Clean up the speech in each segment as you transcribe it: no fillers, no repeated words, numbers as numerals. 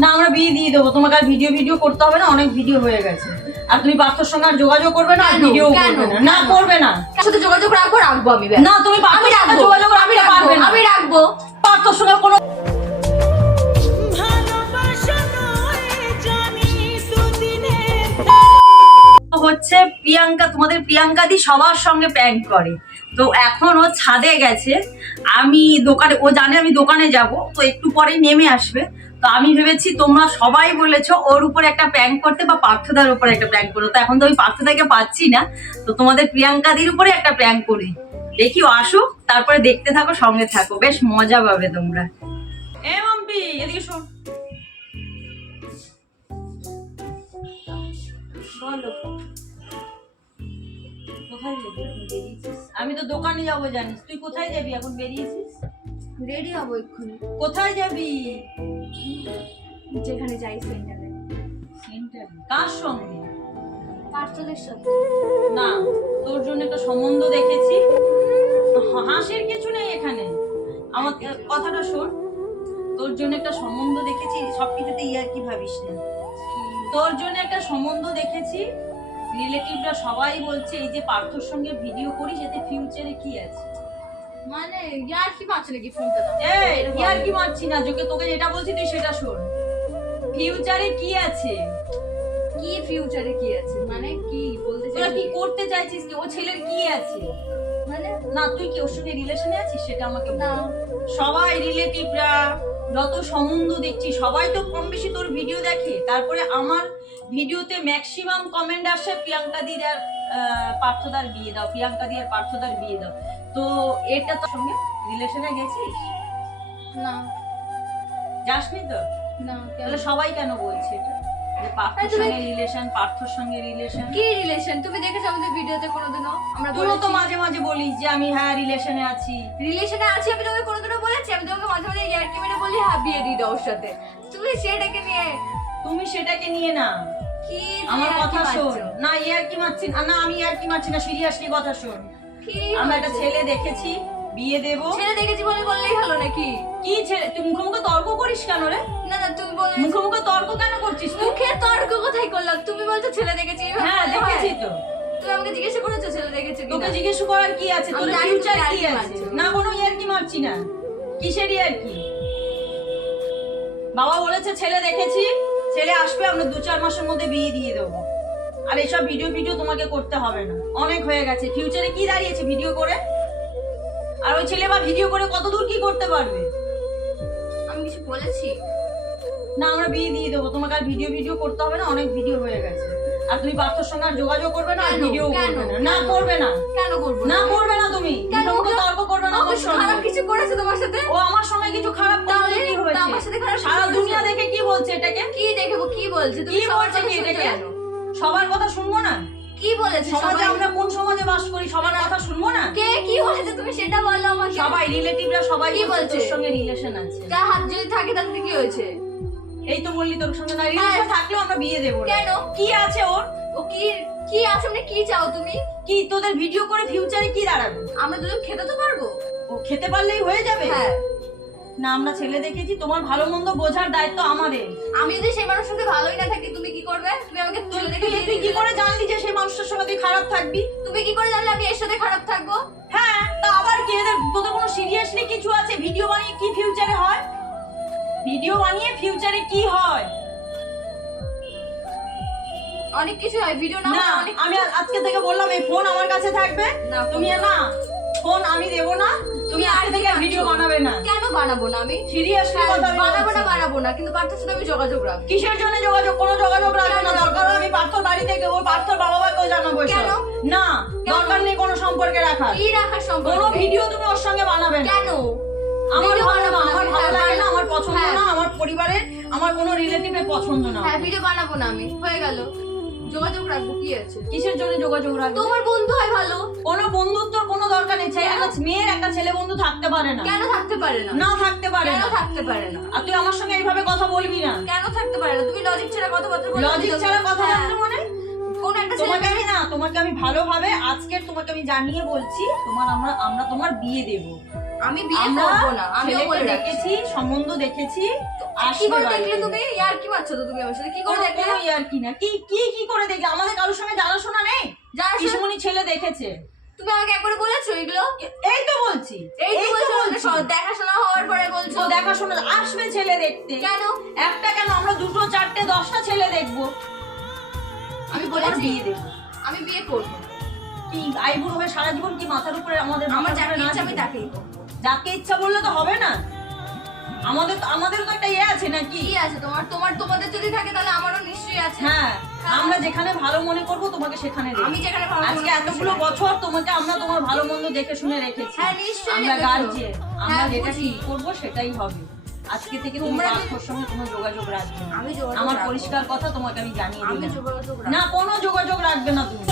না আমরা বিয়ে দিয়ে দেবো, তোমাকে আর ভিডিও করতে হবে না, অনেক ভিডিও হয়ে গেছে। আর তুমি পার্থর সঙ্গে আর যোগাযোগ করবে না, ভিডিও করবে না। না করবে না, সাথে যোগাযোগ রাখবো আমি। না তুমি পার্থর সঙ্গে যোগাযোগ রাখতে পারবে না। আমি রাখবো। পার্থর সঙ্গে কোনো হচ্ছে প্রিয়াঙ্কা, তোমাদের প্রিয়াঙ্কা দি সবার সঙ্গে প্র্যাঙ্ক করে। তো এখন ও ছাদে গেছে, আমি দোকানে, ও জানে আমি দোকানে যাব, তো একটু পরে নেমে আসবে। তো আমি ভেবেছি তোমরা সবাই বলেছো ওর উপরে একটা প্র্যাঙ্ক করতে বা পার্থদার উপরে একটা প্র্যাঙ্ক করো। তো এখন তো আমি পার্থদাকে পাচ্ছি না, তো তোমাদের প্রিয়াঙ্কা দির উপরে একটা প্র্যাঙ্ক করি। দেখি ও আসুক, তারপরে দেখতে থাকো, সঙ্গে থাকো, বেশ মজা পাবে তোমরা। এ মাম্পি এদিকে শোন, বলো কোথায় যাবি এখন বেরিয়েছিস? আমি তো দোকানে যাবো জানিস, তুই কোথায় যাবি এখন বেরিয়েছিস? রেডি হবো এক্ষুনি। কোথায় যাবি? যেখানে যাই সেন্টারে। সেন্টারে কার সঙ্গে? পার্থদের সাথে। না, তোর জন্য একটা সম্বন্ধ দেখেছি। হাসির কিছু নেই এখানে, আমার কথাটা শোন। তোর জন্য একটা সম্বন্ধ দেখেছি, সবকিছুতে ইয়ার্কি ভাবিস না। তোর জন্য একটা সম্বন্ধ দেখেছি, রিলেটিভরা সবাই বলছে এই যে পার্থর সঙ্গে ভিডিও করিস, এতে ফিউচারে কি আছে? মানে ইয়ার কি মারছে নাকি ফোনটা? এই ইয়ার্কি মারছি না, তোকে যেটা বলছি তুই সেটা শোন। ফিউচারে কি আছে? কি ফিউচারে কি আছে মানে কি বলতে তোরা চাইছিস? কি করতে চাইছিস? কি ও ছেলের কি আছে? মানে না তুই কি ওর সঙ্গে রিলেশনে আছিস সেটা আমাকে বল। না। সবাই রিলেটিভরা যত সম্বন্ধ দেখছি সবাই তো কম বেশি তোর ভিডিও দেখে, তারপরে আমার ভিডিওতে ম্যাক্সিমাম কমেন্ট আসে প্রিয়াঙ্কা দির আর পার্থদার বিয়ে দাও, প্রিয়াঙ্কা দি আর পার্থদার বিয়ে দাও। তো এটা তোর সঙ্গে রিলেশনে গেছিস? না যাসনি তো? না তাহলে সবাই কেন বলছে এটা যে পার্থর সঙ্গে রিলেশন, পার্থর সঙ্গে রিলেশন? কি রিলেশন? তুমি দেখেছো আমাদের ভিডিওতে কোনোদিনও আমরা তুইও তো মাঝে মাঝে বলিস যে আমি হ্যাঁ রিলেশনে আছি। রিলেশনে আছি আমি তোকে কোনোদিনও বলেছি? আমি তোকে মাঝে মাঝে ইয়ার্কি মেরে বলি হ্যাঁ বিয়ে দিয়ে দাও ওর সাথে। তুমি সেটাকে নিয়ে না কি আমার ইয়ার্কি কথা শোন। মারছো? না ইয়ার্কি মারছি না, আমি ইয়ার্কি মারছি না, সিরিয়াসলি কথা শোন। কি আমরা একটা হয়েছে? ছেলে দেখেছি, বিয়ে দেব। ছেলে দেখেছি বলে বললেই হলো নাকি? কি ছেলে? তুই মুখে তর্ক করিস কেন রে? না না তুমি বলে মুখে তর্ক কেন করছিস তুই? মুখে তর্ক কোথায় করলাম? তুমি বলছো ছেলে দেখেছি। হ্যাঁ দেখেছি তো। তুমি আমাকে জিজ্ঞেস করেছো ছেলে দেখেছো কিনা? তোকে জিজ্ঞেস করার কি আছে? তোর আমি জানি ফিউচার তুমি কি ইয়ার্কি আছে? মারছো। না কোনো ইয়ার্কি মারছি না। কিসের ইয়ার্কি? বাবা বলেছে ছেলে দেখেছি, ছেলে আসবে, আমরা 2-4 মাসের মধ্যে বিয়ে দিয়ে দেবো। আর এসব ভিডিও তোমাকে করতে হবে না, অনেক হয়ে গেছে। ফিউচারে কি দাঁড়িয়েছে ভিডিও করে? আর ওই ছেলে বা ভিডিও করে কত দূর কি করতে পারবে? আমি কিছু বলেছি? না আমরা বিয়ে দিয়ে দেবো, তোমাকে আর ভিডিও করতে হবে না, অনেক ভিডিও হয়ে গেছে। আর তুমি পার্থর সঙ্গে আর যোগাযোগ করবে না, কেন? ভিডিও করবে না। না কেন? করবে না, কেন করবো না করবে না তুমি। কেন? মুখে তর্ক করবে না ও আমার কিছু সঙ্গে। খারাপ কিছু করেছে তোমার সাথে? ও আমার সঙ্গে কিছু খারাপ করলে কি তো আমার সাথে খারাপ হয়েছে? কিছু সারা করেছে? দুনিয়া দেখে কি বলছে এটাকে? কি দেখবো? কি বলছে? তুমি কি সবার বলছে কথা কি শুনছো এটাকে? কেন? সবার কথা শুনবো না? কি বলেছে সমাজে সবাই? আমরা কোন সমাজে বাস করি, সবার কথা শুনবো না? কে কি বলেছে তুমি সেটা বলো আমাকে। সবাই রিলেটিভরা সবাই কি বলছে বলছে? তোর সঙ্গে রিলেশন আছে। যা হাত যদি থাকে তাতে কি হয়েছে? এই তো বললি তোর সঙ্গে না রিলেশন থাকলেও আমরা বিয়ে দেবো না। কেন? কি আছে ওর? ও কি কি আছে মানে কি চাও তুমি? কি তোদের ভিডিও করে ফিউচারে কি দাঁড়াবে? আমরা দুজন খেতে তো পারবো। ও খেতে পারলেই হয়ে যাবে? হ্যাঁ। না আমরা ছেলে দেখেছি, তোমার ভালো মন্দ বোঝার দায়িত্ব আমাদের। আমি যদি সেই মানুষের সাথে ভালোই না থাকি তুমি কি করবে? তুমি আমাকে ছেলে দেখে বিয়ে তুই দিয়ে কি দিলে। করে জানলি যে সেই মানুষটার সঙ্গে তুই খারাপ থাকবি? তুমি কি করে জানলে আমি এর সাথে খারাপ থাকবো? হ্যাঁ তা আবার কি, তোদের কোনো সিরিয়াসলি কিছু আছে? ভিডিও বানিয়ে কি ফিউচারে হয়? ভিডিও বানিয়ে ফিউচারে কি হয়? অনেক কিছু হয় ভিডিও না না হয় অনেক। আমি আজকে থেকে বললাম এই ফোন আমার কাছে থাকবে না, তুমি না, ফোন আমি দেবো না, তুমি আজকে থেকে ভিডিও বানাবে না। কেন বানাবো না আমি? সিরিয়াসলি কথা আমি বানাবো না কিন্তু পার্থের সাথে আমি যোগাযোগ রাখবো। কিসের জন্য যোগাযোগ? কোনো যোগাযোগ রাখবে না, দরকার হলে আমি পার্থর বাড়ি থেকে ওর পার্থর বাবা মাকেও জানাবো এসব। কেন? না কেন? দরকার নেই কোনো সম্পর্কে রাখার। কি রাখার সম্পর্ক? কোনো ভিডিও তুমি ওর সঙ্গে বানাবে না। কেন? আমার ভিডিও ভালো না, বানাবো না, আমার ভালো হ্যাঁ, লাগে না, আমার পছন্দ হ্যাঁ। না, আমার পরিবারের আমার কোনো রিলেটিভের পছন্দ না। হ্যাঁ ভিডিও বানাবো না আমি, হয়ে গেল। যোগাযোগ রাখবো কি আছে? কিসের জন্য যোগাযোগ রাখবে? তোমার বন্ধু হয় ভালো। কোনো বন্ধুত্বর কোনো দরকার নেই। একটা মেয়ের একটা ছেলে বন্ধু থাকতে পারে না। কেন থাকতে পারে না? না থাকতে পারে কেন না। থাকতে পারে না? আর তুই আমার সঙ্গে এইভাবে কথা বলবি না। কেন থাকতে পারে না? তুমি লজিক ছাড়া কথাবার্তা বলো। লজিক ছাড়া কথা হ্যাঁ। বলতে মানে কোন একটা ছেলে তোমাকে আমি না, তোমাকে আমি ভালোভাবে আজকে তোমাকে আমি জানিয়ে বলছি, তোমার আমরা তোমার বিয়ে দেব। আমি বিয়ে আমরা করবো না, আমিও ছেলেকে বলে রাখছি। দেখেছি, সম্বন্ধ দেখেছি। কি করে আসবে দেখলে বাড়িতে। তুমি? ইয়ার কি মারছো তো তুমি আমার সাথে? কি করে দেখলে? কোনো ইয়ার কি না, কি করে দেখলে? আমাদের কারোর সঙ্গে জানাশোনা নেই? জানাশোনা- পিসিমণি ছেলে দেখেছে। তুমি আমাকে একবারে বলেছো এগুলো? এই তো বলছি, এই তো বলছো, দেখাশোনা হওয়ার পরে বলছো। তো দেখাশোনা আসবে ছেলে দেখতে। কেন? একটা কেন, আমরা 2, 4, 10টা ছেলে দেখবো। আমি তোমার বলেছি বিয়ে দেবো। আমি বিয়ে করবো। কি আইবুড়ো হয়ে সারা জীবন কি মাথার উপরে আমাদের আমার মাথার যাকে উপরে ইচ্ছা আমি নাচবে? তাকেই করবো। যাকে ইচ্ছা বললে তো হবে না। আমাদেরও তো একটা ইয়ে আছে নাকি? কি আছে তোমাদের যদি থাকে তাহলে আমারও নিশ্চয়ই আছে। হ্যাঁ, আমরা যেখানে ভালো মনে করব তোমাকে সেখানে দেব। আমি যেখানে ভালো মনে আজকে করবো এতগুলো সেখানে। বছর তোমাকে আমরা তোমার ভালো মন্দ দেখে শুনে রেখেছি। হ্যাঁ, নিশ্চয়ই আমরা রেখেছো। গার্জিয়ান, আমরা হ্যাঁ, যেটা বুঝি। ঠিক করবো সেটাই হবে। আজকে থেকে তুমি তোমরা পার্থর সঙ্গে কোনো যোগাযোগ রাখবে না। আমি যোগাযোগ আমার রাখবো। পরিষ্কার কথা তোমাকে আমি জানিয়ে আমি দিলাম। যোগাযোগ না, রাখবো। কোনো যোগাযোগ রাখবে না তুমি।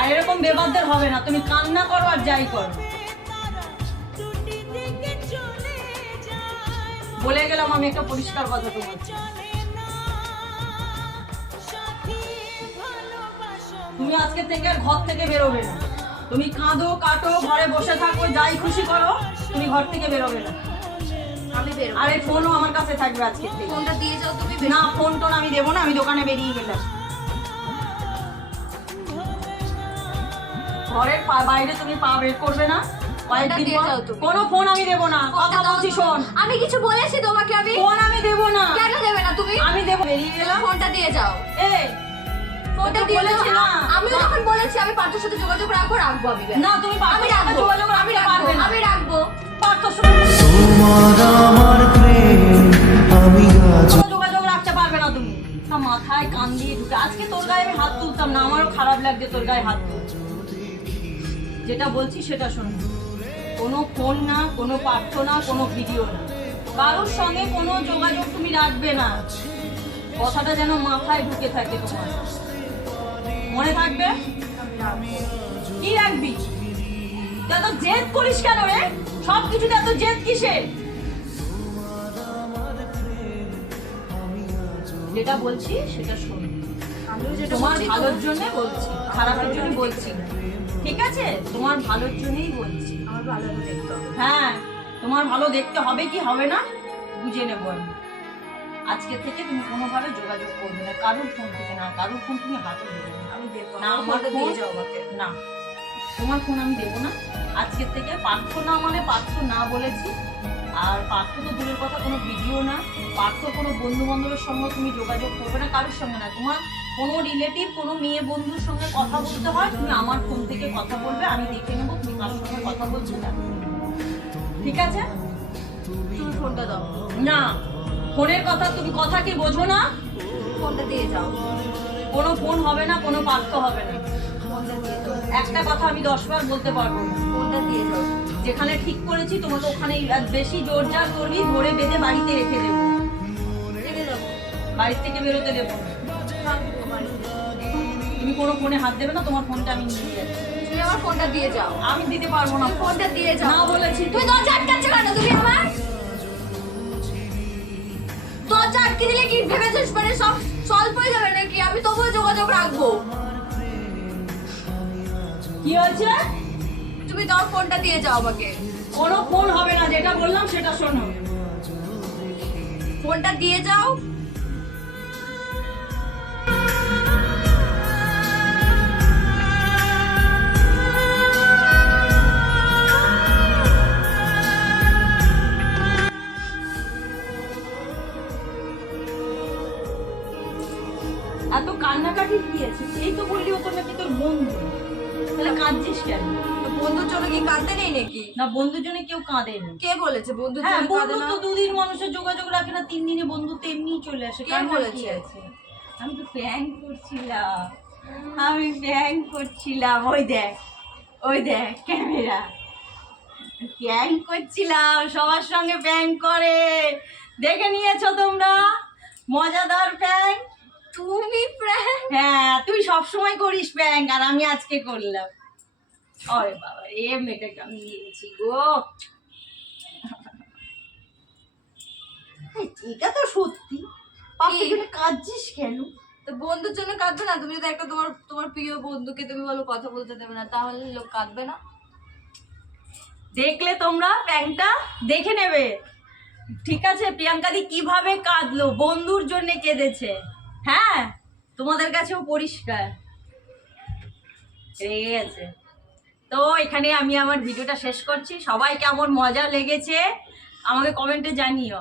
আর এরকম বেবাদদের হবে না, তুমি কান্না করো আর যাই করো। বলে গেলাম আমি একটা পরিষ্কার কথা তোমার। তুমি আজকে থেকে আর ঘর থেকে বেরোবে না। তুমি কাঁদো কাটো, ঘরে বসে থাকো, যাই খুশি করো, তুমি ঘর থেকে বেরোবে না। আমি বেরোবো। আর এই ফোনও আমার কাছে থাকবে আজকে থেকে। ফোনটা দিয়ে যাও তুমি। না, ফোন টোন আমি দেবো না, আমি দোকানে বেরিয়ে গেলাম। ঘরের বাইরে তুমি পা বের করবে না। কয়েকদিন দিয়ে পর যাও তুমি। কোনো ফোন আমি দেবো না, কথা বলছি শোন। আমি কিছু বলেছি তোমাকে? আমি ফোন আমি দেবো না। কেন দেবে না তুমি? আমি দেবো, বেরিয়ে গেলাম। ফোনটা দিয়ে যাও। এই ফোনটা তোকে দিয়ে বলেছি যাও। না। আমিও যখন বলেছি আমি পার্থর সাথে যোগাযোগ রাখবো আমি। না, তুমি পার্থর আমি সাথে রাখবো। যোগাযোগ আমি রাখতে রাখবো। পারবে না। আমি রাখবো। পার্থর সাথে কোনো যোগাযোগ রাখতে পারবে না তুমি। তা মাথায় কান দিয়ে ঢুকে আজকে তোর গায়ে আমি হাত তুলতাম না, আমারও খারাপ লাগছে তোর গায়ে হাত তুলছি। যেটা বলছি সেটা শোন। কোনো ফোন না, কোনো প্রার্থনা, কোনো ভিডিও না, কারোর সঙ্গে কোনো যোগাযোগ তুমি রাখবে না। কথাটা যেন মাথায় ঢুকে থাকে তোমার, মনে থাকবে। কি রাখবি? তুই এত জেদ করিস কেন রে? সব কিছুতে এত জেদ কিসের? যেটা বলছি সেটা শোন। আমিও যেটা তোমার বলছি ভালোর জন্য বলছি, খারাপের জন্য বলছি না। ঠিক আছে? তোমার ভালোর জন্যই বলছি। আমার ভালো হবে দেখতে হবে। হ্যাঁ, তোমার ভালো দেখতে হবে কি হবে না বুঝে নেবো আমি। আজকে থেকে তুমি কোনোভাবে যোগাযোগ করবে না, কারোর ফোন থেকে না, কারোর ফোন তুমি হাতে দেবে না। আমি দেখবো না, না। আমার ফোনটা ফোন দিয়ে যাও আমাকে। না, তোমার ফোন আমি দেবো না। আজকের থেকে পার্থ না মানে পার্থ না বলেছি। আর পার্থ তো দূরের কথা, কোনো ভিডিও না। পার্থ কোনো বন্ধু বান্ধবের সঙ্গে তুমি যোগাযোগ করবে না, কারোর সঙ্গে না। তোমার কোনো রিলেটিভ, কোনো মেয়ে বন্ধুর সঙ্গে কথা বলতে হয়, তুমি আমার ফোন থেকে কথা বলবে, আমি দেখে নেবো তুমি কার সঙ্গে কথা বলছো না। ঠিক আছে? তুমি ফোনটা দাও। না, ফোনের কথা, তুমি কথা কি বোঝো না? ফোনটা দিয়ে যাও। কোনো ফোন হবে না, কোনো পার্থ হবে না। ফোনটা দিয়ে যাও। একটা কথা আমি 10 বার বলতে পারবো না। ফোনটা দিয়ে যাও। যেখানে ঠিক করেছি তোমাকে ওখানেই বেশি জোর জার করবি, ধরে বেঁধে বাড়িতে রেখে দেবো। রেখে যাবো। বাড়ির থেকে বেরোতে দেবো না। থাকবো বাড়িতে। তুমি কোনো ফোনে হাত দেবে না, তোমার ফোনটা আমি নিয়ে যাচ্ছি। তুমি আমার ফোনটা দিয়ে যাও। আমি দিতে পারবো না। তুমি ফোনটা দিয়ে যাও। না বলেছি তো। তুমি দরজা আটকাচ্ছ কেন তুমি আমার? দরজা আটকে দিলে কি ভেবেছিস মানে সব সলভ হয়ে যাবে নাকি? আমি তবুও যোগাযোগ রাখবো। কি হয়েছে? তুমি তোমার ফোনটা দিয়ে যাও আমাকে। কোনো ফোন হবে না, যেটা বললাম সেটা শোনো। ফোনটা দিয়ে যাও। এত কান্নাকাটি কি আছে? এই তো বললি ও তো নাকি তোর বন্ধু, তাহলে কাঁদছিস কেন? তো বন্ধুর জন্য কি কাঁদতে নেই নাকি? না, বন্ধুর জন্য কেউ কাঁদে না। কে বলেছে বন্ধুর হ্যাঁ, জন্য কাঁদে বন্ধু না? তো 2 দিন মানুষের যোগাযোগ রাখে না, 3 দিনে বন্ধুত্ব এমনিই চলে আসে। কে কার বলেছে? কি আছে? আমি তো প্র্যাঙ্ক করছিলাম, আমি প্র্যাঙ্ক করছিলাম। ওই দেখ ক্যামেরা, প্র্যাঙ্ক করছিলাম। সবার সঙ্গে প্র্যাঙ্ক করে, দেখে নিয়েছো তোমরা? মজাদার প্র্যাঙ্ক। তুমি প্র্যাঙ্ক? হ্যাঁ, তুই সবসময় করিস প্র্যাঙ্ক, আর আমি আজকে করলাম। ওরে বাবা রে, মেয়েটাকে আমি নিয়েছি গো। এটা তো সত্যি। পাপড়ি কাঁদছিস কেন? তো বন্ধুর জন্য কাঁদবে না? তুমি যদি একটা তোমার তোমার প্রিয় বন্ধুকে তুমি বলো কথা বলতে দেবে না, তাহলে লোক কাঁদবে না? দেখলে তোমরা প্র্যাঙ্কটা দেখে নেবে। ঠিক আছে, প্রিয়াঙ্কাদি কিভাবে কাঁদলো, বন্ধুর জন্য কেঁদেছে। হ্যাঁ, তোমাদের কাছেও পরিষ্কার রেগে গেছে। তো এখানে আমি আমার ভিডিওটা শেষ করছি। সবাই কেমন মজা লেগেছে আমাকে কমেন্টে জানিও।